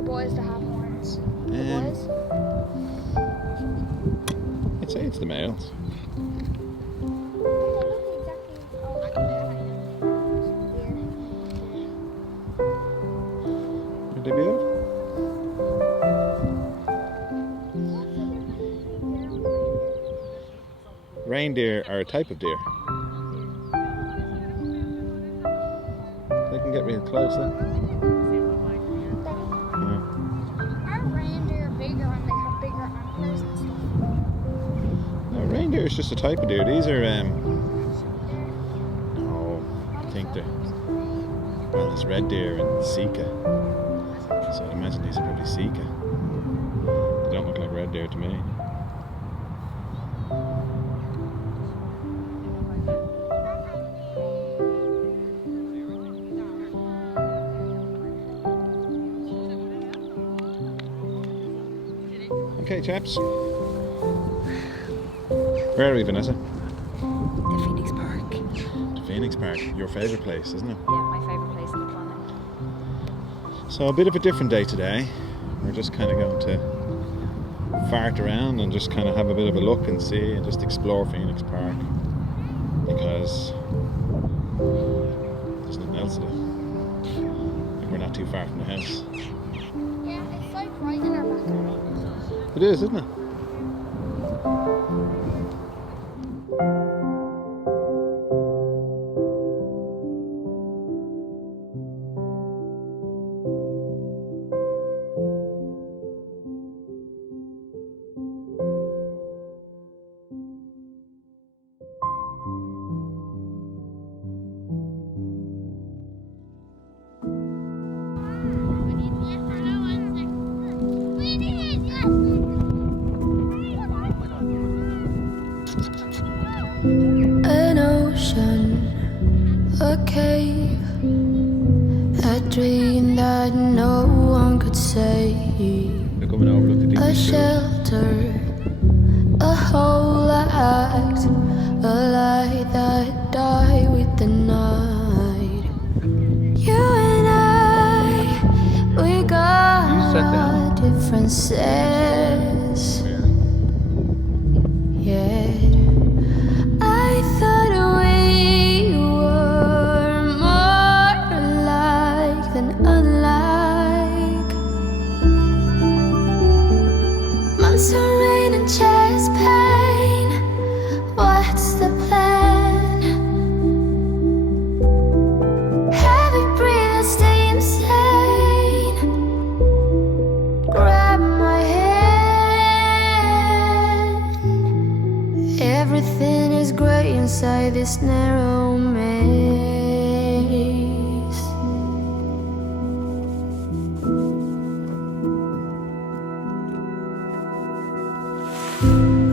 the boys that have horns? The boys? I'd say it's the males. Aren't they beautiful? Reindeer are a type of deer. They can get real close, huh? Are reindeer bigger and they have bigger antlers and stuff? No, reindeer is just a type of deer. These are, no, I think they're, well, there's red deer and sika. So I'd imagine these are probably sika. They don't look like red deer to me. Okay, chaps. Where are we, Vanessa? The Phoenix Park. The Phoenix Park. Your favourite place, isn't it? Yeah, my favourite place on the planet. So a bit of a different day today. We're just kind of going to fart around and just kind of have a bit of a look and see and just explore Phoenix Park. Because there's nothing else to do. And we're not too far from the house. Yeah, it's like right in our backyard. It is, isn't it? An ocean, a cave, a dream that no one could save, They're coming over, look at a these two. shelter, a whole act, a light that died with the night. You and we got Sit down. our differences. Yeah. I thought we were more alike than unlike. Months of rain and chest pain. What's the plan? Heavy breathing, stay insane. Grab my hand. Everything is grey inside this narrow maze.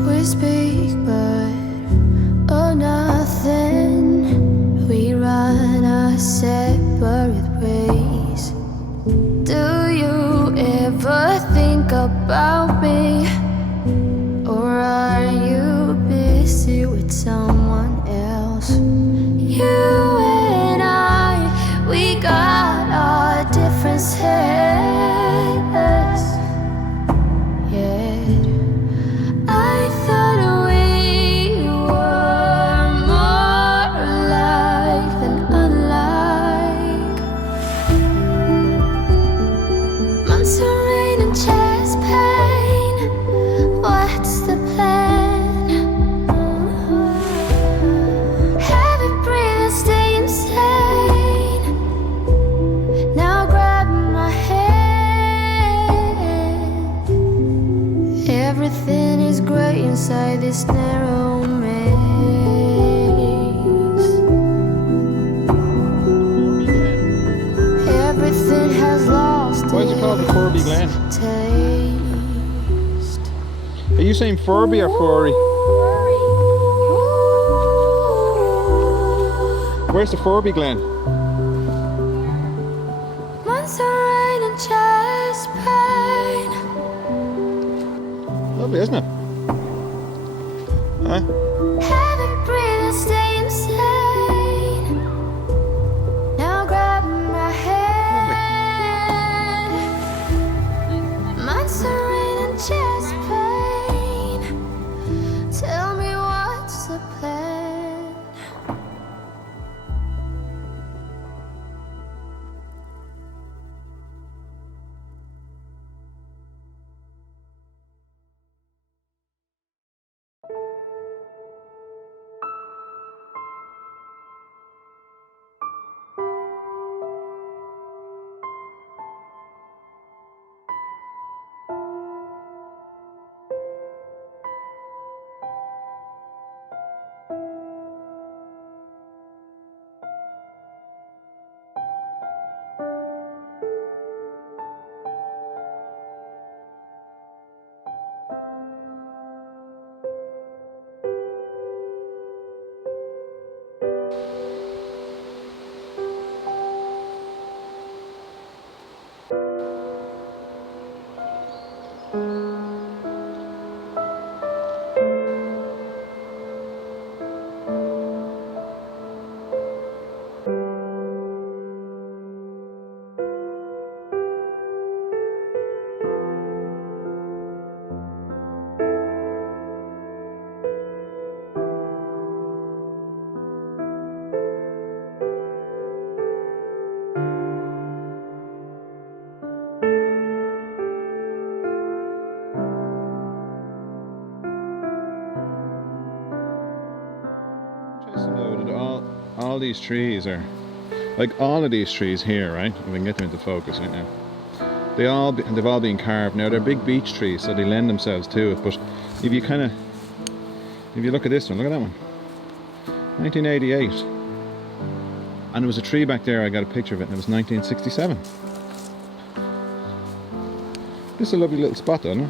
We speak but oh nothing. We run our separate ways. Do you ever think about me? Or are you busy with someone else? You and we got our differences. Yeah. I thought we were more alike than unlike. Months of rain and chest pain. What's the plan? Heavy breathing, stay insane. Now grab my hand. Everything is grey inside this narrow maze. Everything has lost Why is it called the Furry Glen? taste. Are you saying Furby or Furry? Where's the Furby Glen? Months of rain and chest pain. Lovely, isn't it? Huh? Heavy breathing, stay insane. Now grab my hand. all these trees are, like all of these trees here, right? If I can get them into focus right now. They've all been carved. Now they're big beech trees, so they lend themselves to it. But if you look at this one, look at that one. 1988. And there was a tree back there, I got a picture of it, and it was 1967. This is a lovely little spot though, isn't it?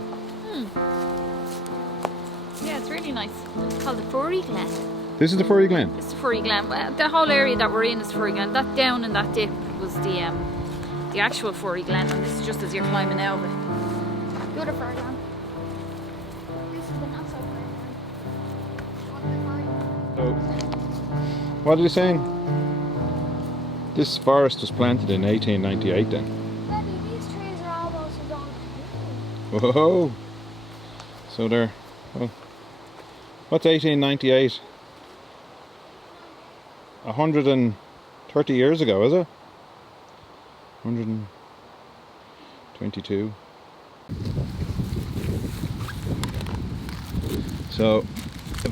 Yeah, it's really nice. It's called the Furry Glen. This is the Furry Glen. It's the Furry Glen. Well, the whole area that we're in is Furry Glen. That down and that dip was the actual Furry Glen, and this is just as you're climbing out of it. Go to Furry Glen. This is the not so Furry Glen. So, what are you saying? This forest was planted in 1898 then. Daddy, these trees are almost as old as you. Whoa! So they're, well, what's 1898? 130 years ago, is it? 122. So,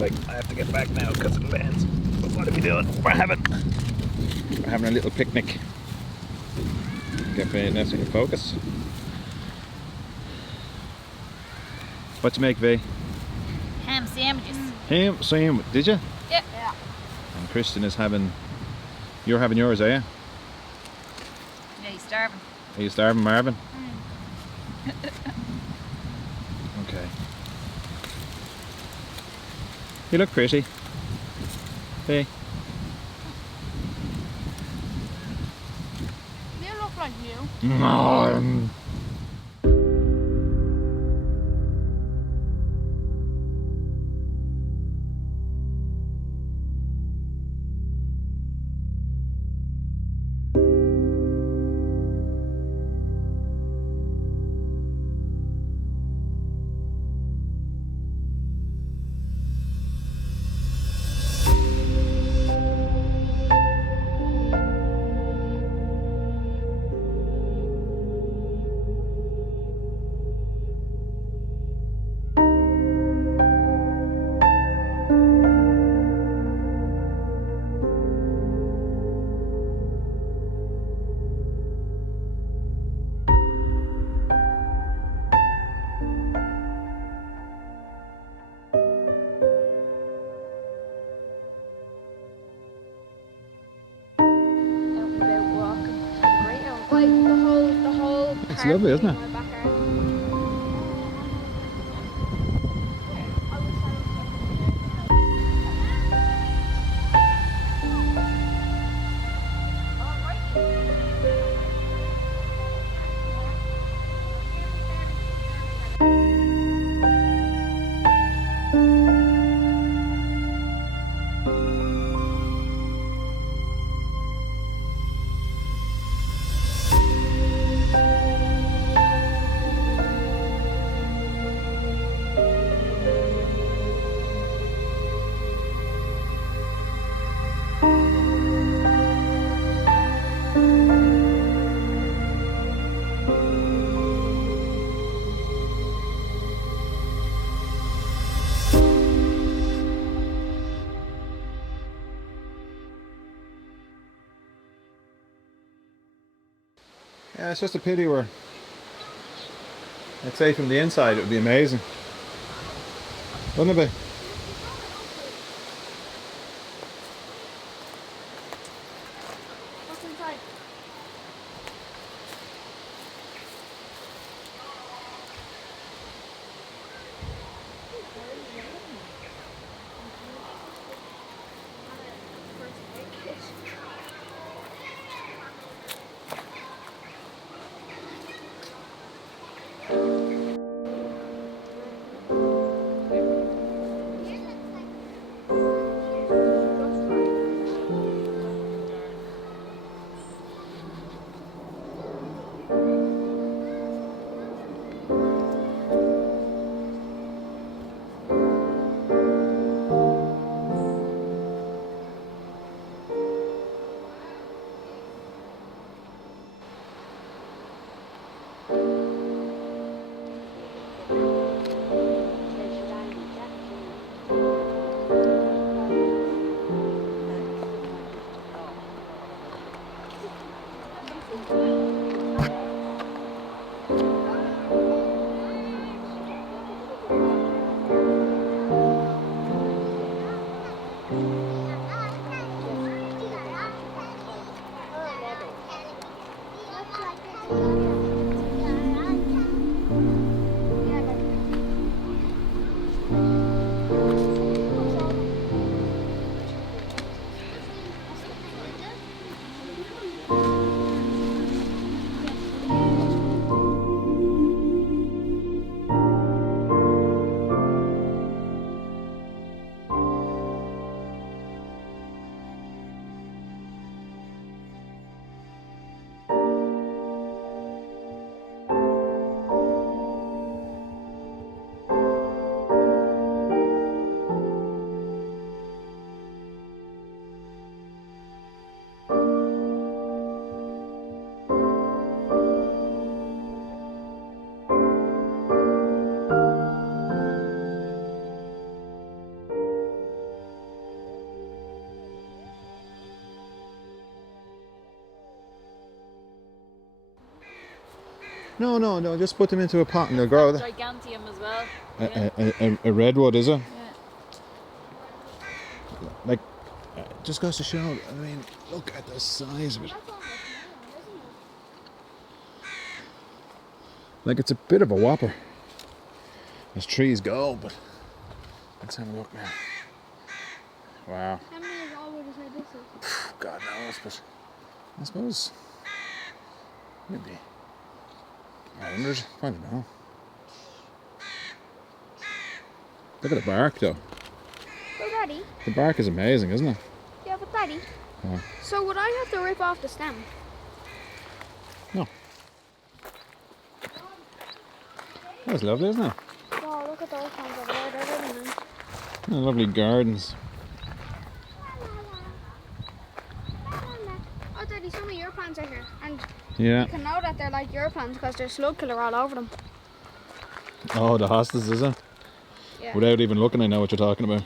I have to get back now because of the lens. But what are we doing? We're having a little picnic. Get nice in focus. What you make, V? Ham sandwiches. Ham sandwich. Did you? Yeah. And Christian is having. You're having yours, are you? Yeah, he's starving. Are you starving, Marvin? Okay. You look pretty. Hey. They look like you. It's lovely, isn't it? Yeah, it's just a pity where, I'd say from the inside it would be amazing. Wouldn't it be? What's inside? No, no, no. Just put them into a pot and they'll grow. Gigantium as well. A redwood, is it? Yeah. Like, just goes to show. I mean, look at the size of it. That's almost melon, isn't it? Like, it's a bit of a whopper as trees go, but let's have a look now. Wow. How many years old would you say this is? God knows, but I suppose maybe 100. I don't know. Look at the bark, though. But Daddy, The bark is amazing, isn't it? yeah, but Daddy, Oh. so would I have to rip off the stem? No. That's lovely, isn't it? Wow, look at those ones over there, they're really nice. Oh, lovely gardens. Oh, Daddy, some of your plants are here, and Yeah. you can know that they're like your plants because there's slug killer all over them. Oh, the hostas, is it? Yeah. Without even looking, I know what you're talking about.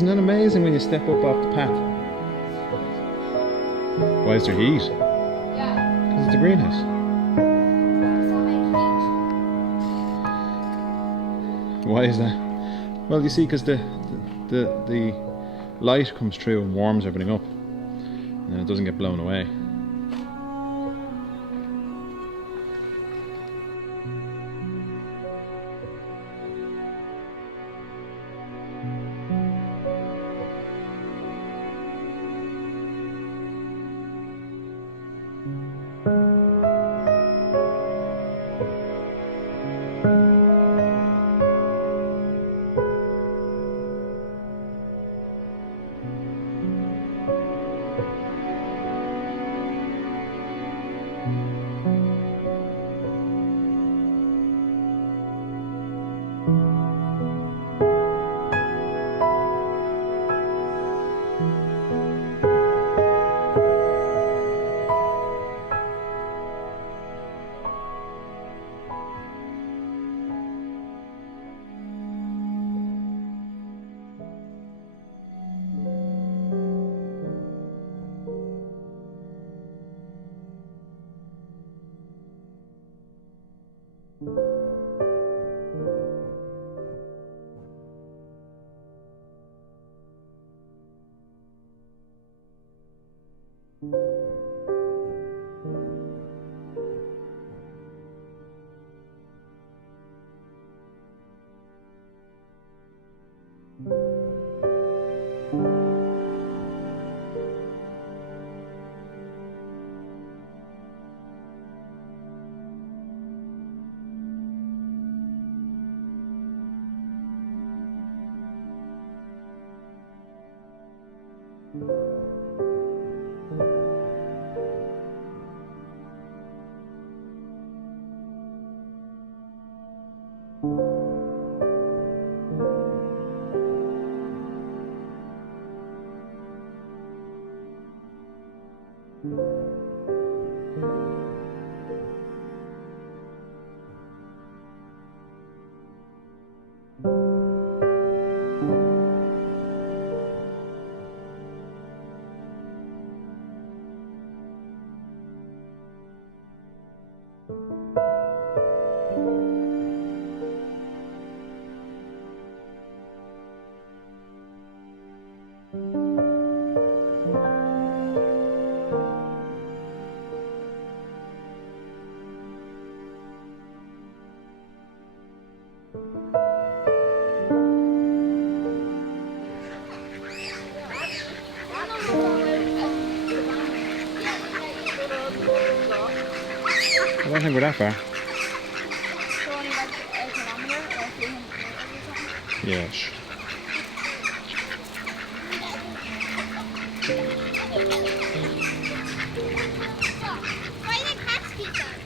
Isn't that amazing when you step up off the path? Why is there heat? Yeah. Because it's a greenhouse. Why is that? Well, you see, because the light comes through and warms everything up, and then it doesn't get blown away. I don't think we're that far. So only like a kilometre or a few hundred metres or something. Yeah. Why the cats keep that?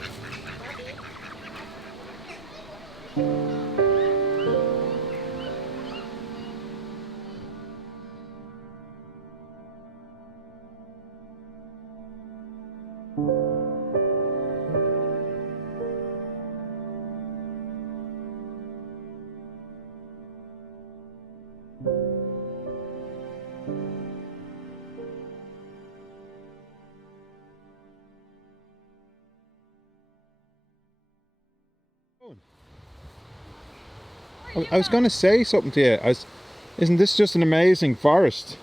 I was going to say something to you. Isn't this just an amazing forest?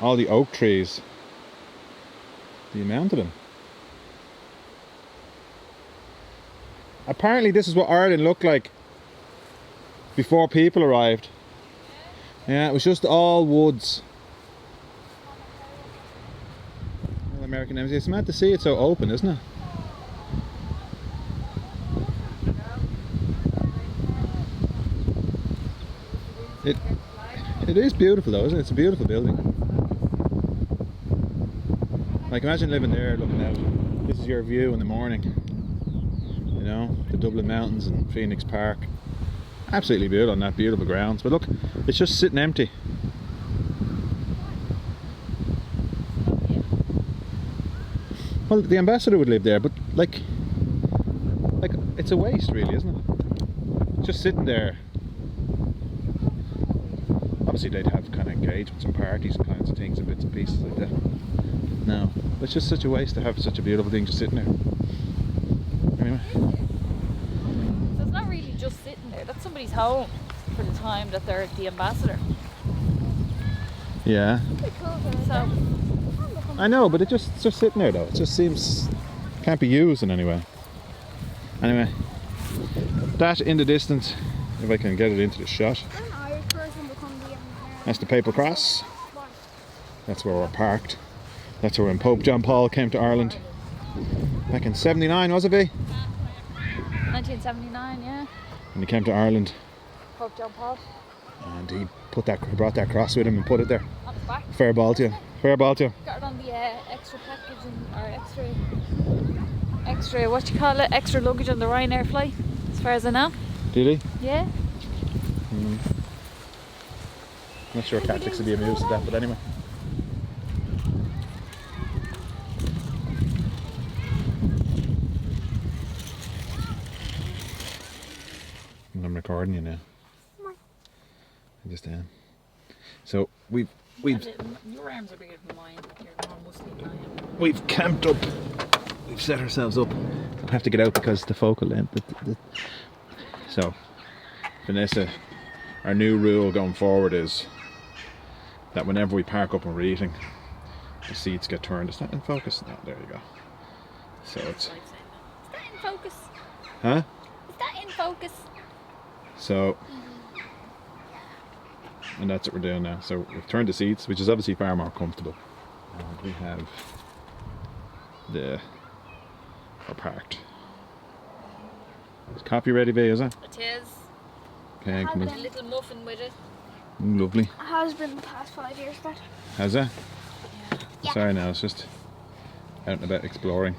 All the oak trees. The amount of them. Apparently this is what Ireland looked like before people arrived. Yeah, it was just all woods. All American names. It's mad to see it so open, isn't it? It is beautiful though, isn't it? It's a beautiful building. Like imagine living there looking out. This is your view in the morning. You know, the Dublin mountains and Phoenix Park. Absolutely beautiful on that beautiful grounds. But look, it's just sitting empty. Well, the ambassador would live there, but like it's a waste really, isn't it? Just sitting there. Obviously they'd have kind of engagements and parties and kinds of things and bits and pieces like that. No, it's just such a waste to have such a beautiful thing just sitting there. Anyway. So it's not really just sitting there. That's somebody's home for the time that they're the ambassador. Yeah. So I know, but it's just sitting there though. It just seems can't be used in any way. Anyway, that in the distance, if I can get it into the shot. That's the paper cross. That's where we're parked. That's where when Pope John Paul came to Ireland back in '79, was it, B? 1979, yeah. When he came to Ireland, Pope John Paul. and he brought that cross with him and put it there. On his back. Fair ball to you. Fair ball to you. Got it on the extra packaging or extra what you call it? Extra luggage on the Ryanair flight, as far as I know. Did he? Yeah. Not sure Catholics would be amused at that, but anyway. I'm recording you now. I just am. So we've Your arms are bigger than mine. You're more muscly than I am. we've camped up. We've set ourselves up. I have to get out because the focal length. So, Vanessa, our new rule going forward is that whenever we park up and we're eating, the seats get turned. Is that in focus? No, there you go. So it's. Is that in focus? Huh? Is that in focus? So. And that's what we're doing now. So we've turned the seats, which is obviously far more comfortable. And we have we're parked. Is coffee ready, Bea, is it? It is. Okay, come With on. a little muffin with it. Lovely. Has been the past 5 years, but How's that? Yeah. Sorry now, it's just out and about exploring.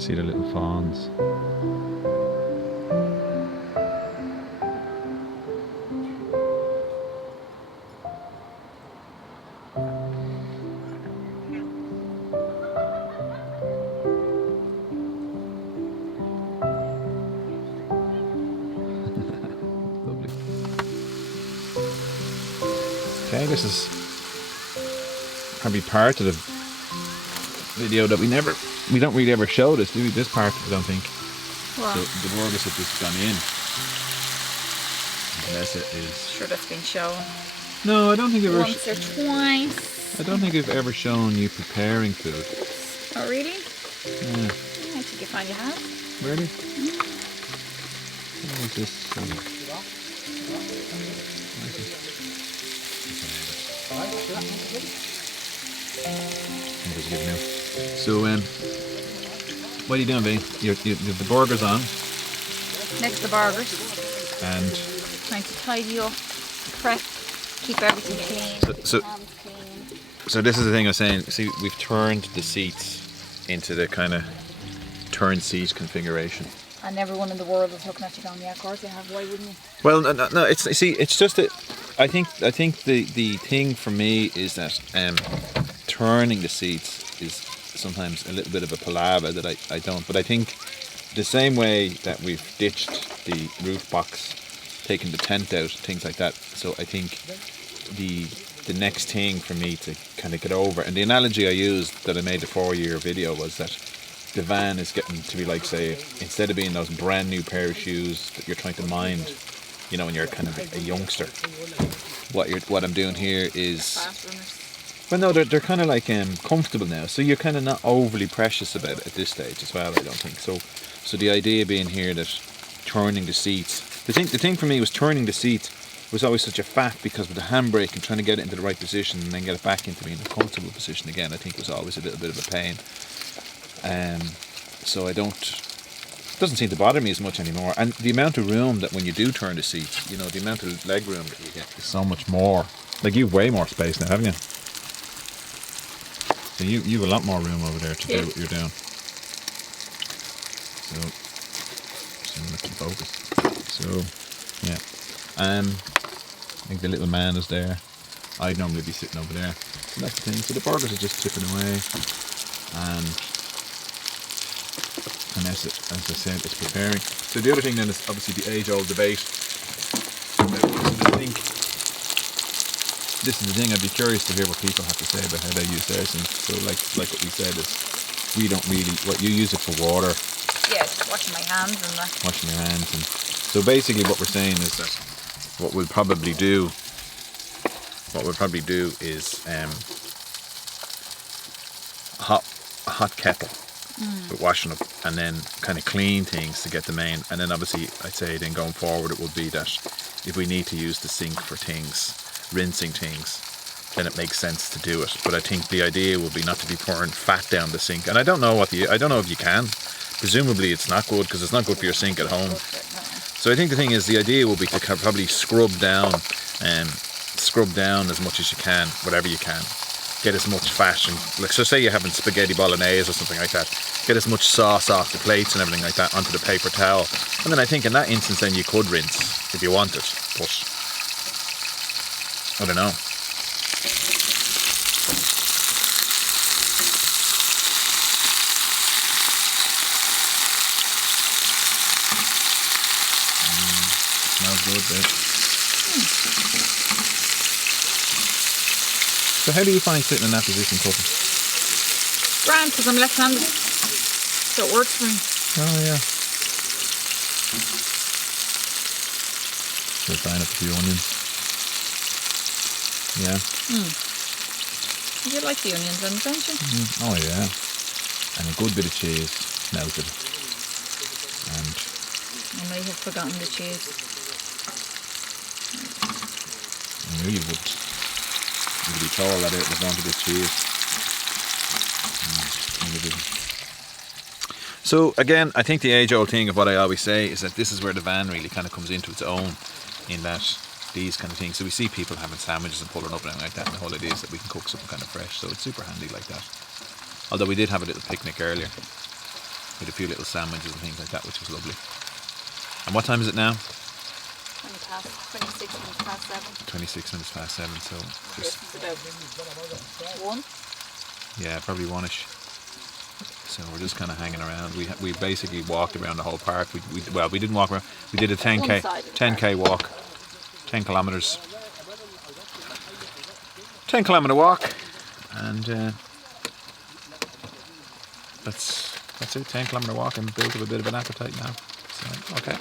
see the little fawns. Lovely. Okay, this is probably part of the video that we don't really ever show this, do we? This part, I don't think. Well, The workers have just gone in. Unless it is. sure that's been shown No, I don't think I've ever. once or twice. I don't think I've ever shown you preparing food. Oh, really? Yeah. I think you find you have. Really? What is this? So, what are you doing, Vee? You have the burgers on, Next the burgers. and Trying to tidy up, prep, keep everything clean. So- hands clean. so this is the thing I was saying. See, we've turned the seats into the kind of turn seat configuration. And everyone in the world is looking at you going, yeah, of course you have, why wouldn't you? Well, no. It's just that I think the thing for me is that turning the seats is sometimes a little bit of a palaver that I don't. But I think the same way that we've ditched the roof box, taken the tent out, things like that. So I think the next thing for me to kind of get over, and the analogy I used that I made the 4-year video was that the van is getting to be like, say, instead of being those brand new pair of shoes that you're trying to mind, you know, when you're kind of a youngster. What I'm doing here is, Fast runners. well, no, they're kind of like comfortable now, so you're kind of not overly precious about it at this stage as well. I don't think so. So the idea being here that turning the seats, the thing for me was turning the seats was always such a faff, because with the handbrake and trying to get it into the right position and then get it back into being a comfortable position again, I think was always a little bit of a pain. So it doesn't seem to bother me as much anymore. And the amount of room that when you do turn the seat, you know, the amount of leg room that you get is so much more. Like, you've way more space now, haven't you? So you have a lot more room over there to do what you're doing. So let's focus. So yeah, I think the little man is there. I'd normally be sitting over there. So that's the thing. So the burgers are just tipping away, and as I said, it's preparing. So the other thing then is obviously the age-old debate. I think this is the thing. I'd be curious to hear what people have to say about how they use theirs. And so, like what we said is, we don't really. What you use it for water. Yeah, just washing my hands and that. Washing your hands, and so basically what we're saying is that what we'll probably do is hot kettle with washing up, and then kind of clean things to get them in, and then obviously I'd say then going forward it would be that if we need to use the sink for things, rinsing things, then it makes sense to do it. But I think the idea would be not to be pouring fat down the sink, and I don't know if you can. Presumably it's not good, because it's not good for your sink at home. So I think the thing is, the idea will be to probably scrub down as much as you can, whatever you can. Get as much fat, and like, so say you're having spaghetti bolognese or something like that, get as much sauce off the plates and everything like that onto the paper towel. And then I think in that instance then you could rinse if you wanted, but I don't know. Smells good, babe. So how do you find sitting in that position cooking? Grand, because I'm left-handed, so it works for me. Oh yeah. So frying up a few onions. Yeah. You like the onions then, don't you? Oh yeah. And a good bit of cheese melted. And I may have forgotten the cheese. I knew you would. You could be told that it was going to be cheese. So again, I think the age-old thing of what I always say is that this is where the van really kind of comes into its own, in that these kind of things. So we see people having sandwiches and pulling up and everything like that, and the whole idea is that we can cook something kind of fresh. So it's super handy like that. Although we did have a little picnic earlier. We had a few little sandwiches and things like that, which was lovely. And what time is it now? 26 minutes past 7. 26 minutes past 7, so just... It's about 1. Yeah, probably 1ish. So we're just kind of hanging around. We basically walked around the whole park. We didn't walk around. We did a 10k walk, 10 kilometers, 10 kilometer walk, and that's it. 10 kilometer walk, and built up a bit of an appetite now. So okay.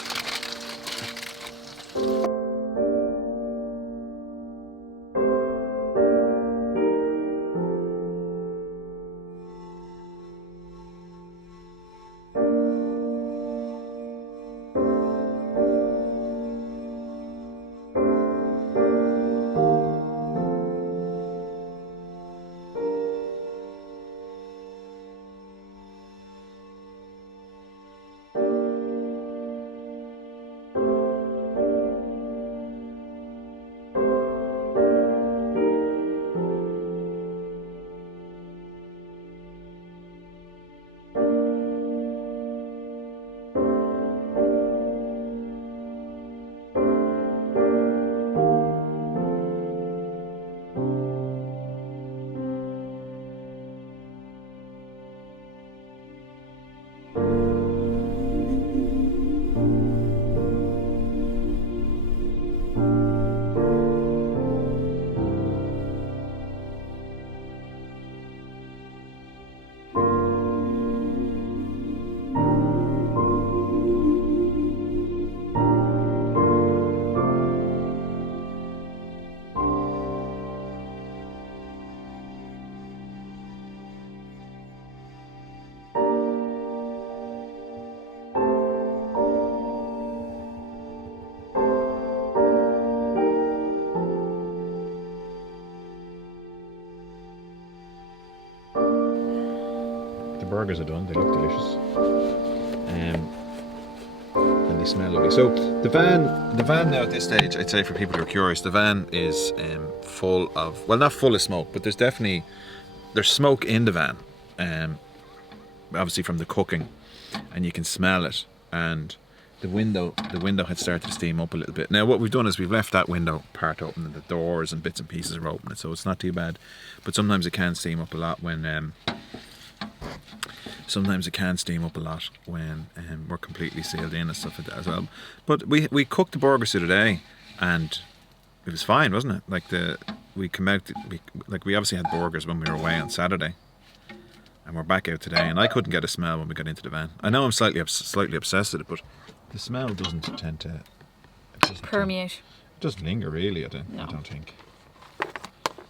Burgers are done. They look delicious, and they smell lovely. So the van now at this stage, I'd say for people who are curious, the van is full of, well, not full of smoke, but there's smoke in the van, obviously from the cooking, and you can smell it. And the window had started to steam up a little bit. Now what we've done is we've left that window part open, and the doors and bits and pieces are open, so it's not too bad. But sometimes it can steam up a lot when. Sometimes it can steam up a lot when we're completely sealed in and stuff like that as well. But we cooked the burgers the other day, and it was fine, wasn't it? Like we obviously had burgers when we were away on Saturday, and we're back out today. And I couldn't get a smell when we got into the van. I know I'm slightly obsessed with it, but the smell doesn't tend to permeate. It doesn't linger really. I don't think.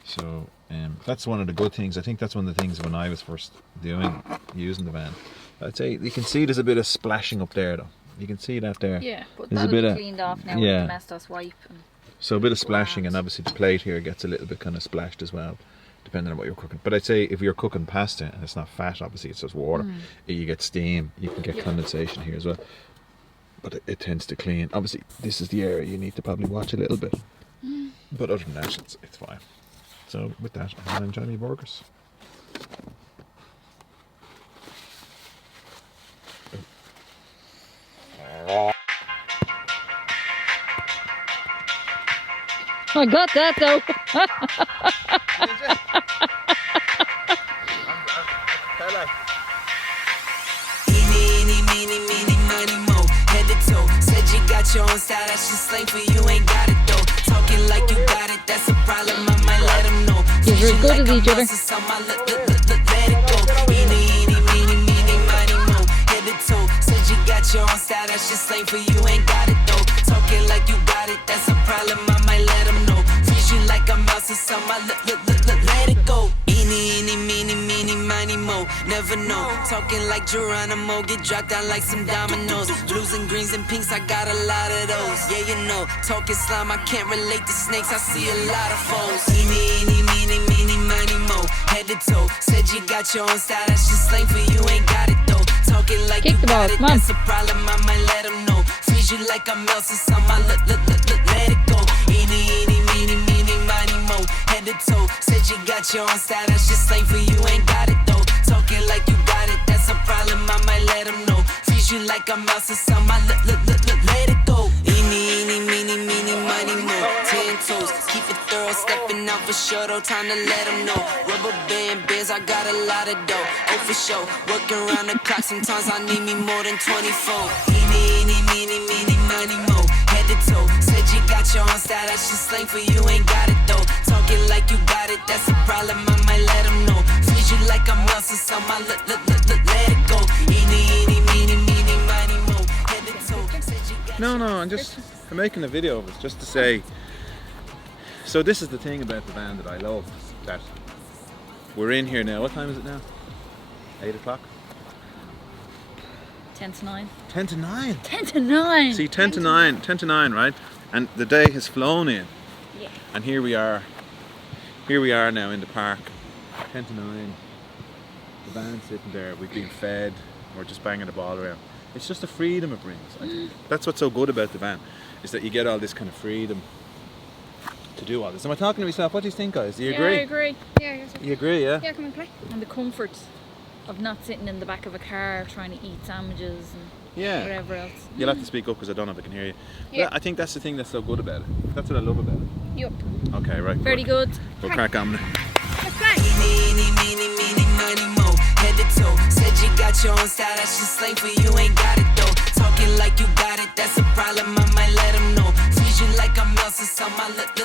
So that's one of the good things. I think that's one of the things when I was first using the van. I'd say you can see there's a bit of splashing up there though. You can see that there. Yeah, but there's that'll be cleaned off now with the domestos wipe. So a bit of splashing, and obviously the plate here gets a little bit kind of splashed as well, depending on what you're cooking. But I'd say if you're cooking pasta and it's not fat, obviously it's just water, you get steam, you can get condensation here as well. But it tends to clean. Obviously this is the area you need to probably watch a little bit. But other than that, it's fine. So with that, I'm going to enjoy my burgers. I got that though. Eeny, meeny, money, mo. Head to toe. Said you got your own style, that's just slang for you, ain't got it though. Talking like you got it, that's a problem, I might let them know. You're as good as each other. Let it go. Eeny, meeny, money, mo. Head to toe. Said you got your own style, that's just slang for you, ain't got it though. Talking like you got it, that's a problem, I might let them know. Freeze you like a mouse or something, let it go. Eeny, meeny, money, mo. Never know. Talking like Geronimo, get dropped down like some dominoes. Blues and greens and pinks, I got a lot of those. Yeah, you know. Talking slime, I can't relate to snakes, I see a lot of foes. Eeny, meeny, money, mo. Head to toe. Said you got your own style, that's just slang for you, ain't got it though. Talking like Kick you the ball, got it, come on. that's a problem, I might let them know. Freeze you like a mouse or something, let it go. Eeny, meeny, money, mo. Head to toe. Said you got your own style, that's just slang for you, ain't got it though. Talking like you got it, that's a problem, I might let them know. Freeze you like a mouse or something, I let it go. Eeny, eeny, meeny, meeny, miny, mo. 10 toes, keep it thorough, stepping out for sure, though, time to let them know. Rubber band bands, I got a lot of dough, oh for sure. Working around the clock, sometimes I need me more than 24. Eeny, eeny, meeny, meeny, miny, mo. Head to toe, said you got your own style, that's just slang for you, ain't got it though. Talking like you got it, that's a problem, I might let them know. Freeze you like a mouse or something, I let it go. Eeny, eeny, meeny, meeny, miny, mo. Head to toe, said you got No, I'm making a video of it just to say. So this is the thing about the band that I love, that we're in here now. What time is it now? 8 o'clock? 10 to 9. 10 to 9. 10 to 9. See, 10 to 9, right? And the day has flown in. Yeah. And here we are now in the park, 10 to 9. The band's sitting there, we've been fed, we're just banging the ball around. It's just the freedom it brings. I think that's what's so good about the band, is that you get all this kind of freedom to do all this. Am I talking to myself? What do you think, guys? Do you agree? I agree. Yeah, yes, You agree, yeah? yeah, come and play. And the comfort of not sitting in the back of a car trying to eat sandwiches and Yeah. whatever else. You'll have to speak up because I don't know if I can hear you. Yeah. But I think that's the thing that's so good about it. That's what I love about it. Yup. Okay, right. Very good. We'll crack on now. Let's play. Eeny, meeny, meeny, miny, mo. Head to toe, said you got your own style, that's just slang for you, ain't got it though. Talking like you got it, that's a problem, I might let them know. Freeze you like a mouse or something, I let